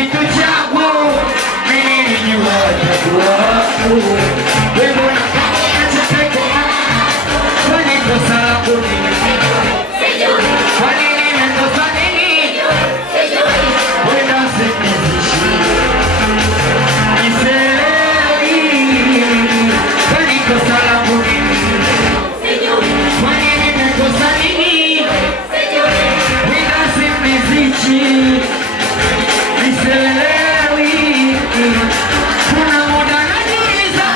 kitu changu, mimi nilijua utakuwa wangu. Wewe mbona kaniacha peke yangu? Kwani kosa langu nini? Kwa nini nimekosa nini? Wenda usinizishi niselewi. Kwani kosa langu nini? Kwa nini nimekosa nini? Wenda usinizishi niselewi. Kuna muda najiuliza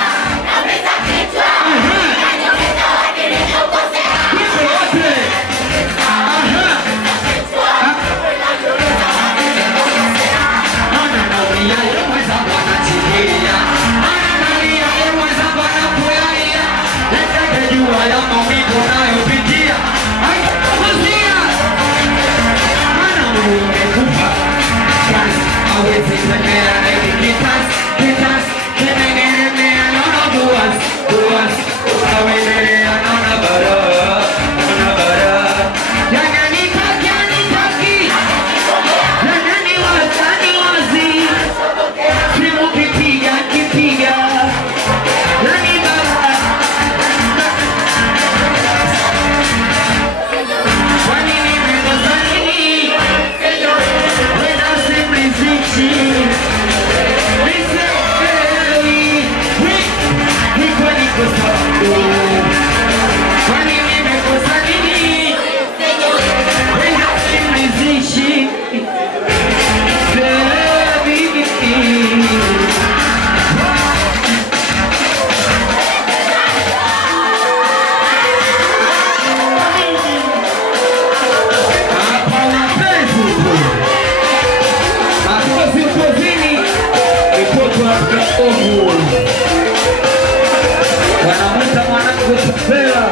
wanamuita mwanangu Tupela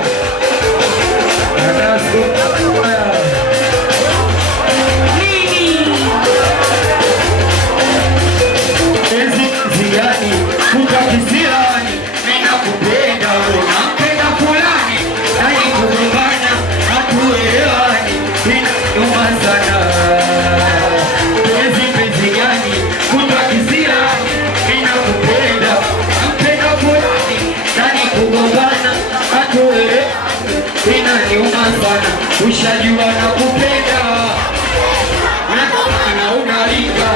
enzi ziani kuka kisirani, ninakupenda unampenda fulani, nani kugombana hatuelewani, inaniuma sana. Enzi ziani kuka kisirani, ninakupenda unampenda fulani, nani kugombana hatuelewani, inaniuma sana. Ushajua nakupenda na unalinga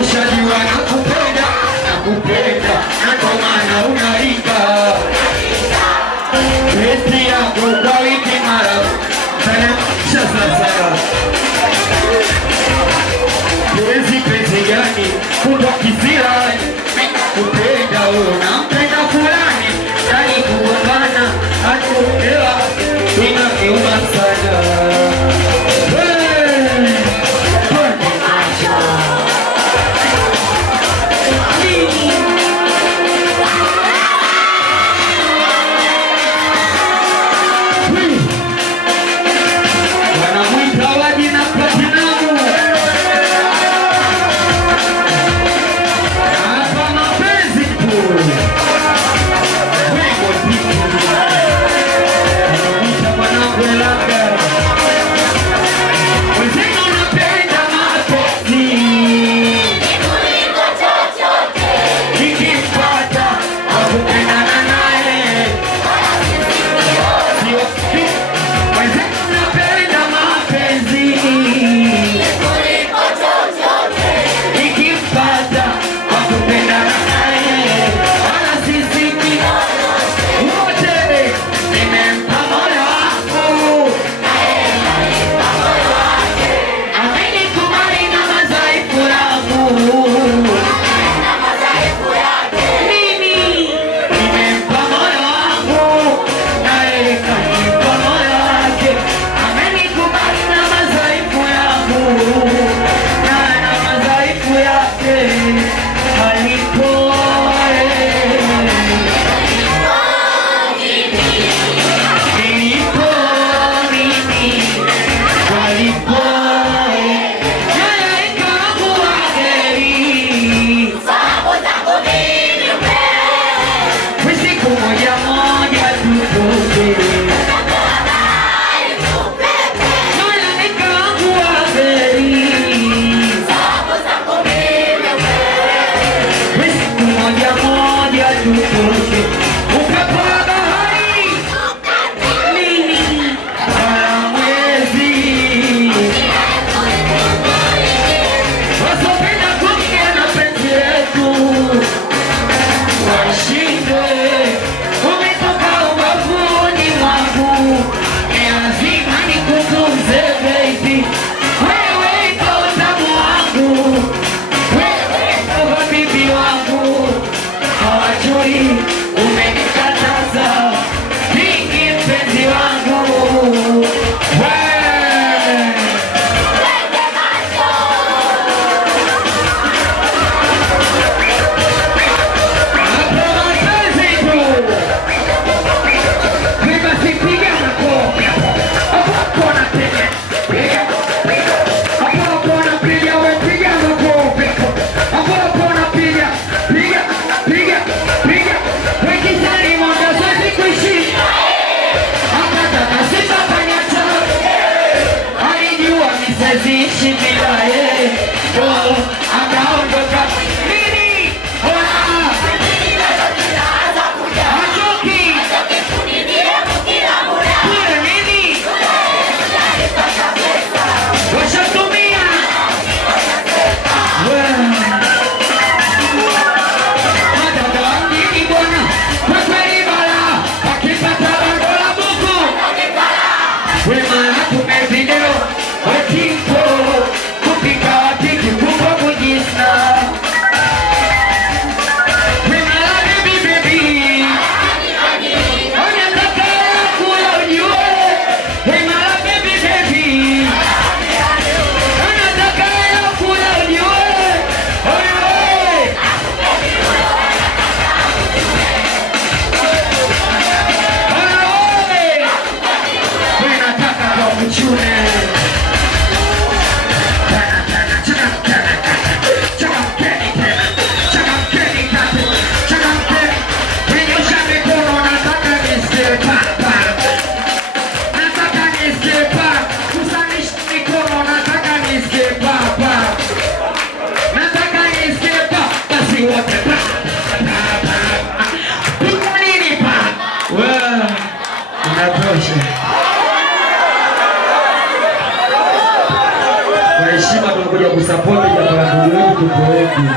ushajua nakupenda na ndo maana unalinga. Pesi yako kwa wiki mara sana sasa. Pesi gani kutoka kisirani, kupenda wewe kuishi bila yeye. Oh, akaondoka. Nini? Hachoki. Kule nini? Washatumia. Madada wa mjini bwana, kwa kweli bala, wakipata bango la buku. Wema na kume video, wakiko, kupika watiki kubwa kujisna. Wema la baby baby, onataka ya kula ujue. Wema la baby baby, onataka ya kula ujue. Oye! Nataka kwa mchune. Changamkeni tena. Changamkeni kate. Changamkeni. Nyosha mikono, nataka nisikie papa. Nataka nisikie papa. Kusanisha mikono, nataka nisikie papa. Nataka nisikie papa. Basi wote papa. Piga nini papa? Wow. Inatosha. Kwa heshima tunakuja kusapoti jambo la ndugu yetu, tuko wengi.